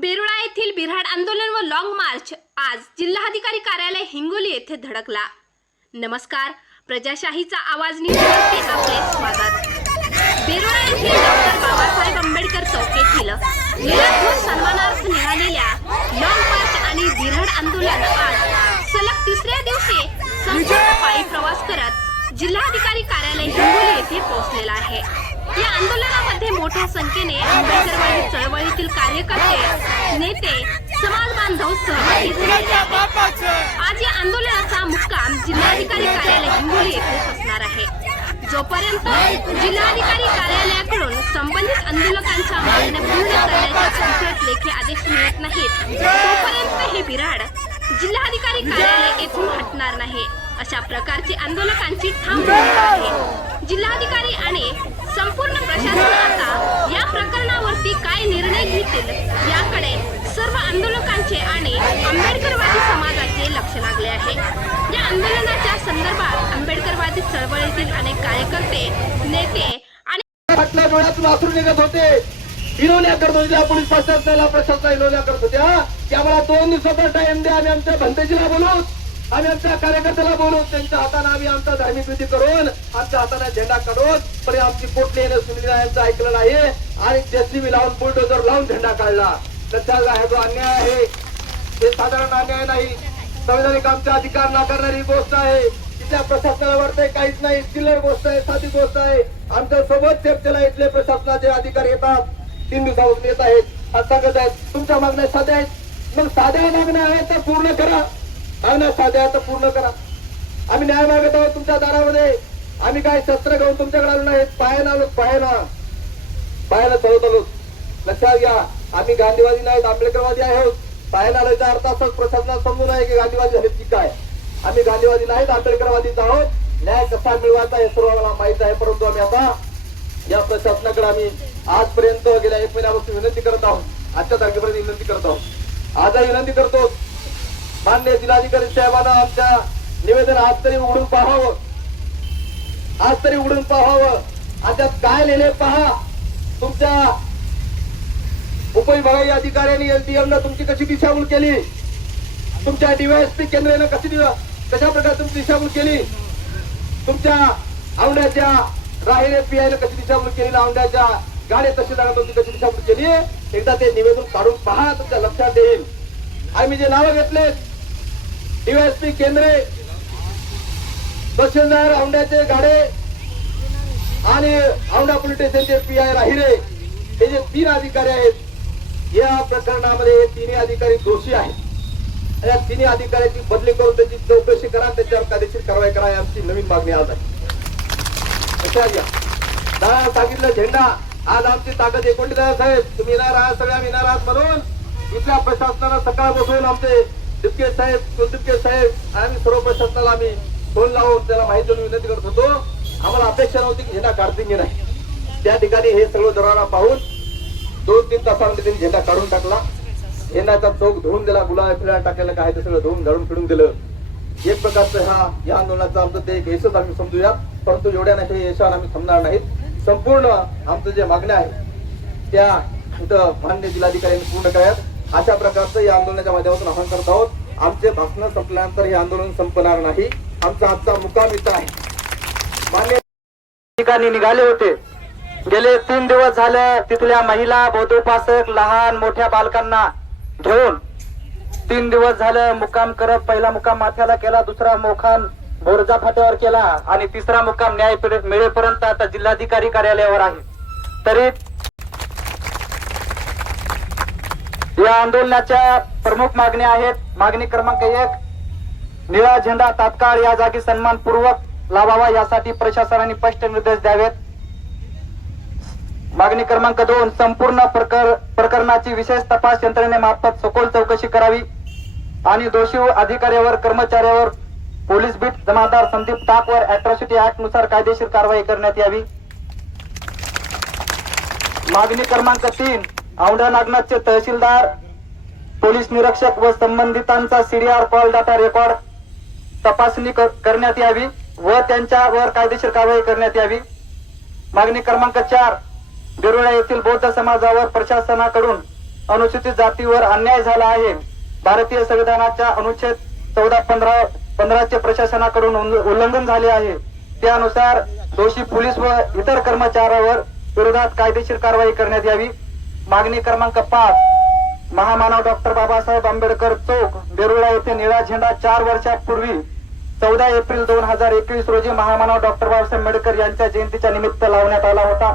बेरुळा येथील बिऱ्हाड आंदोलन व लॉंग मार्च आज जिल्हाधिकारी कार्यालय हिंगोली येथे धडकला. नमस्कार प्रजाशाहीचा आवाज न्यूजमध्ये आपले स्वागत. बेरुळा येथील डॉक्टर बाबासाहेब आंबेडकर चौक येथील निराधार सन्मानार्थ निघालेल्या लॉंग मार्च आणि बिऱ्हाड आंदोलन आज सलग तिसऱ्या दिवशी संपूर्ण पायी प्रवास करत जिल्हाधिकारी कार्यालय हिंगोली येथे पोहोचलेला आहे. या आंदोलनामध्ये मोठ्या संख्येने आंबेडकरवादी चळवळीतील कार्यकर्ते नेते समाज बांधव सहभागी आज या आंदोलनाचा मुक्काम जिल्हाधिकारी कार्यालय हिंगोली येथे असणार आहे. जोपर्यंत जिल्हाधिकारी कार्यालयाकडून संबंधित आंदोलकांच्या मागण्या पूर्ण करण्याचे अधिकृत लेखी आदेश मिळत नाहीत तोपर्यंत हे बिराड जिल्हाधिकारी कार्यालय येथून हटणार नाही. अशा प्रकारची आंदोलकांची ठाम भूमिका आहे. जिल्हाधिकारी आणि संपूर्ण प्रशासन आता या प्रकरणावरती काय असेल याकडे सर्व आंदोलकांचे आणि आंबेडकरवादी समाजाचे लक्ष लागले आहे. या आंदोलनाच्या संदर्भात आंबेडकरवादी चळवळीतील अनेक कार्यकर्ते नेते आणि आपल्या डोळ्यातून वासरू निघत होते. इनोल्या करत होते त्या पोलीस प्रशासनाला प्रशासना इनोल्या करत होत्या. त्यामुळे दोन दिवसाचा टाइम द्या. आम्ही आमच्या भंतेजीला बोलू आम्ही आमच्या कार्यकर्त्याला बोलू त्यांच्या हाताने आम्ही आमचा धार्मिक विधी करून आमच्या हाताने झेंडा काढून पण आमची पोटली सुनील यांचं ऐकलं नाही. आणि जेसीबी लावून बुलडोजर लावून झेंडा काढला. तर त्याला हा जो अन्याय आहे. हे साधारण अन्याय नाही. संविधानिक आमचा अधिकार नाकारणारी गोष्ट आहे. तिथल्या प्रशासनाला वाटतंय काहीच नाही. चिल्लर गोष्ट आहे साधी गोष्ट आहे. आमच्यासोबत चर्चेला इथले प्रशासनाचे अधिकार येतात. तीन दिवसापासून येत आहेत. आज सांगत आहेत तुमच्या मागण्या साध्या आहेत. मग साध्या मागण्या आहेत तर पूर्ण करा. मागण्या साध्या आहेत तर पूर्ण करा. आम्ही न्याय मागत आहोत तुमच्या दारामध्ये. आम्ही काय शस्त्र घेऊन तुमच्याकडे आलो नाही पायानं आलो पायानं पायाला चढवत आलो लक्षात घ्या आम्ही गांधीवादी नाहीत आंबेडकरवादी आहोत. पायाला आल्याचा अर्थ असंच प्रशासनाला समजून आहे की गांधीवादी आहेत की काय. आम्ही गांधीवादी नाहीत आंबेडकरवादीच आहोत. न्याय कसा मिळवायचा हे सर्व आम्हाला माहीत आहे परंतु आम्ही आता या प्रशासनाकडे आम्ही आजपर्यंत गेल्या एक महिन्यापासून विनंती करत आहोत. आजच्या तारखेपर्यंत विनंती करत आहोत. आजही विनंती करतो. मान्य जिल्हाधिकारी साहेबांना आमच्या निवेदन आज तरी उघडून पाहावं. आज तरी उघडून पाहावं. आणि त्यात काय लिहिले पहा. तुमच्या उपविभागीय अधिकाऱ्यांनी एलटीएम तुमची कशी दिशाभूल केली? तुमच्या डीवायएसपी केंद्रानं कशी कशा प्रकारे तुमची दिशाभूल केली? तुमच्या औंड्याच्या राहिरे पीआयनं कशी दिशाभूल केली? औंड्याच्या गाड्या तहसीलदारानं तुमची कशी दिशाभूल केली? एकदा ते निवेदन काढून पहा तुमच्या लक्षात येईल. आम्ही जे नावं घेतले डीवायएसपी केंद्रे तहसीलदार औंड्याचे गाडे आणि औंढा पोलीस स्टेशनचे पी आय राहिरे हे जे तीन अधिकारी आहेत या प्रकरणामध्ये हे तिन्ही अधिकारी दोषी आहेत. या तिन्ही अधिकाऱ्याची बदली करून त्याची चौकशी करा त्याच्यावर कायदेशीर कारवाई करा आमची नवीन मागणी आज आहे. दादा सांगितलं झेंडा आज आमची ताकद एकोणती दादा साहेब. तुम्ही येणार आहात सगळ्या येणार आहात म्हणून इथल्या प्रशासनाला सकाळ बसवून आमचे दिपके साहेब कुलदीपके साहेब आणि सर्व प्रशासनाला आम्ही फोन लावून त्याला माहिती देऊन विनंती करत होतो. आम्हाला अपेक्षा नव्हती की झेंडा काढतील की नाही. त्या ठिकाणी हे सगळं दरारा पाहून दोन तीन तासामध्ये त्यांनी झेंडा काढून टाकला. झेंडाचा चौक धुवून दिला गुलाब फिरायला टाकायला काय ते सगळं धुवून घालून फिरून दिलं. एक प्रकारचं हा या आंदोलनाचं आमचं ते एक यशच आम्ही समजूया परंतु एवढ्या नाही यशावर आम्ही थांबणार नाहीत. संपूर्ण आमचं जे मागण्या आहेत त्या इथं मान्य जिल्हाधिकाऱ्यांनी पूर्ण कराव्यात. अशा प्रकारचं या आंदोलनाच्या माध्यमातून आव्हान करत आहोत. आमचे भाषण संपल्यानंतर हे आंदोलन संपणार नाही. आमचा आजचा मुकाम इथं आहे. ठिकाणी निघाले होते. गेले तीन दिवस झाले तिथल्या महिला बौद्धोपासक लहान मोठ्या बालकांना घेऊन तीन दिवस झालं मुक्काम करत पहिला मुक्काम माथ्याला केला दुसरा मोखान बोरजा फाट्यावर केला आणि तिसरा मुक्काम न्याय मिळेपर्यंत आता जिल्हाधिकारी कार्यालयावर आहे. तरी या आंदोलनाच्या प्रमुख मागण्या आहेत. मागणी क्रमांक एक निळा झेंडा तात्काळ या जागी सन्मानपूर्वक लावावा यासाठी प्रशासनाने स्पष्ट निर्देश द्यावेत. मागणी क्रमांक दोन संपूर्ण प्रकर प्रकरणाची विशेष तपास यंत्रणेमार्फत सखोल चौकशी करावी. आणि दोषी अधिकाऱ्यावर कर्मचाऱ्यावर पोलीस बीट जमादार संदीप टाकवर अॅट्रॉसिटी ऍक्टनुसार कायदेशीर कारवाई करण्यात यावी. मागणी क्रमांक तीन औंढा नागनाथचे तहसीलदार पोलीस निरीक्षक व संबंधितांचा सीडीआर कॉल डाटा रेकॉर्ड तपासणी करण्यात यावी. व त्यांच्यावर कायदेशीर कारवाई करण्यात यावी. मागणी क्रमांक चार बिरोडा येथील बौद्ध समाजावर प्रशासनाकडून अनुसूचित जातीवर अन्याय झाला आहे. भारतीय संविधानाच्या अनुच्छेद चौदा पंधरा पंधराचे प्रशासनाकडून उल्लंघन झाले आहे. त्यानुसार दोषी पोलीस व इतर कर्मचाऱ्यावर विरोधात कायदेशीर कारवाई करण्यात यावी. मागणी क्रमांक पाच महामानव डॉक्टर बाबासाहेब आंबेडकर चौक बेरुळा येथे निळा झेंडा चार वर्षापूर्वी चौदा एप्रिल दोन हजार एकवीस रोजी महामानव डॉक्टर बाबासाहेब आंबेडकर यांच्या जयंतीच्या निमित्त लावण्यात आला होता.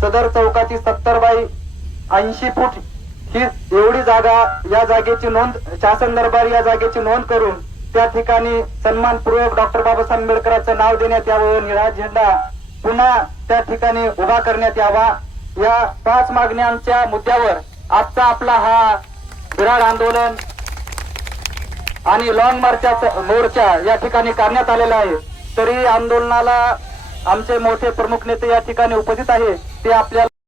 सदर चौकाची सत्तर बाय ऐंशी फूट ही एवढी जागा या जागेची नोंद शासन दरबार या जागेची नोंद करून त्या ठिकाणी सन्मानपूर्वक डॉक्टर बाबासाहेब आंबेडकरांचं नाव देण्यात यावं निळा झेंडा पुन्हा त्या ठिकाणी उभा करण्यात यावा. या पाच मागण्यांच्या मुद्द्यावर आजचा आपला हा विराट आंदोलन आणि लॉंग मार्चाचा मोर्चा या ठिकाणी करण्यात आलेला आहे. तरी आंदोलनाला आमचे मोठे प्रमुख नेते या ठिकाणी उपस्थित आहे. ते आपल्याला